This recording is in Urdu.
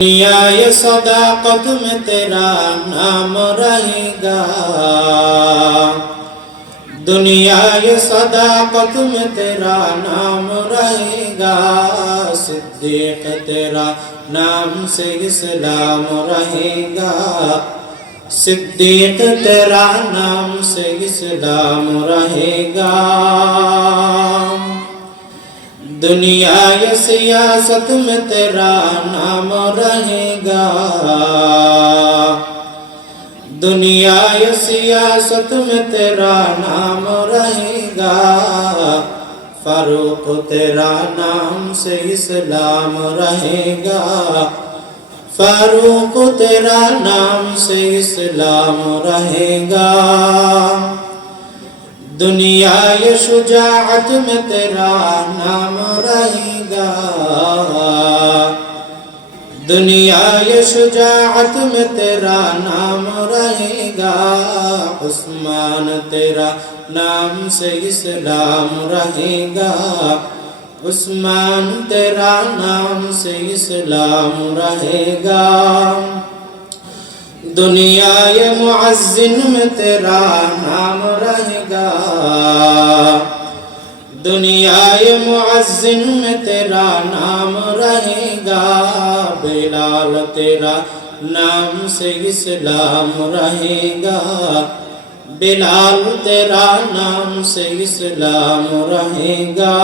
دنیا یہ صداقت میں تیرا نام رہے گا دنیا یہ صداقت میں تیرا نام رہے گا صدیق تیرا نام سے اسلام رہے گا صدیق تیرا نام سے اسلام رہے گا دنیا یہ سیاست میں تیرا نام رہے گا۔ دنیا یہ سیاست میں تیرا نام رہے گا۔ فاروق تیرا نام سے اسلام رہے گا۔ فاروق تیرا نام سے اسلام رہے گا۔ دنیا یہ شجاعت میں تیرا نام رہے گا۔ دنیا یہ شجاعت میں تیرا نام رہے گا۔ عثمان تیرا نام سے اسلام رہے گا۔ عثمان تیرا نام سے اسلام رہے گا۔ دنیا یہ معزن میں تیرا نام رہے گا دنیا یہ معزن میں تیرا نام رہے گا بلال تیرا نام سے اسلام رہے گا بلال تیرا نام سے اسلام رہے گا